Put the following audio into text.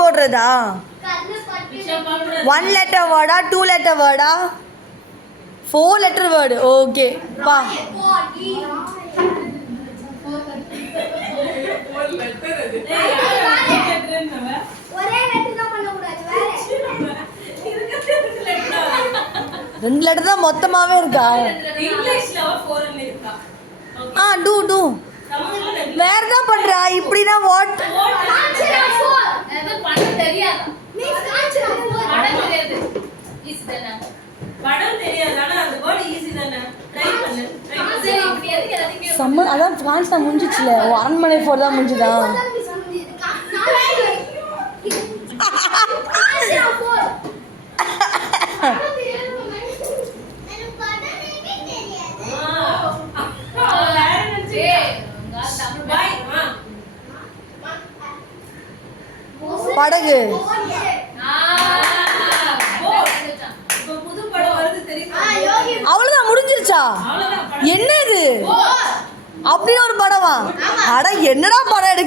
போடுறதா? 1 letter வேர்டா 2 letter வேர்டா 4 letter word? Okay பா. ரெண்டு லெட்டர் தான் மொத்தமாவே இருக்கா? டூ வேற தான் பண்றா இப்படினா வாட்? சம்ம அதான் பிரான்ஸ் தான் முடிஞ்சிச்சுல. அரண்மனை 4 தான் முடிஞ்சுதா? படகு. அவ்வளவுதான் முடிஞ்சிருச்சா? என்ன இது அப்படின்னு ஒரு படமா? அட என்னடா படம் எடுக்க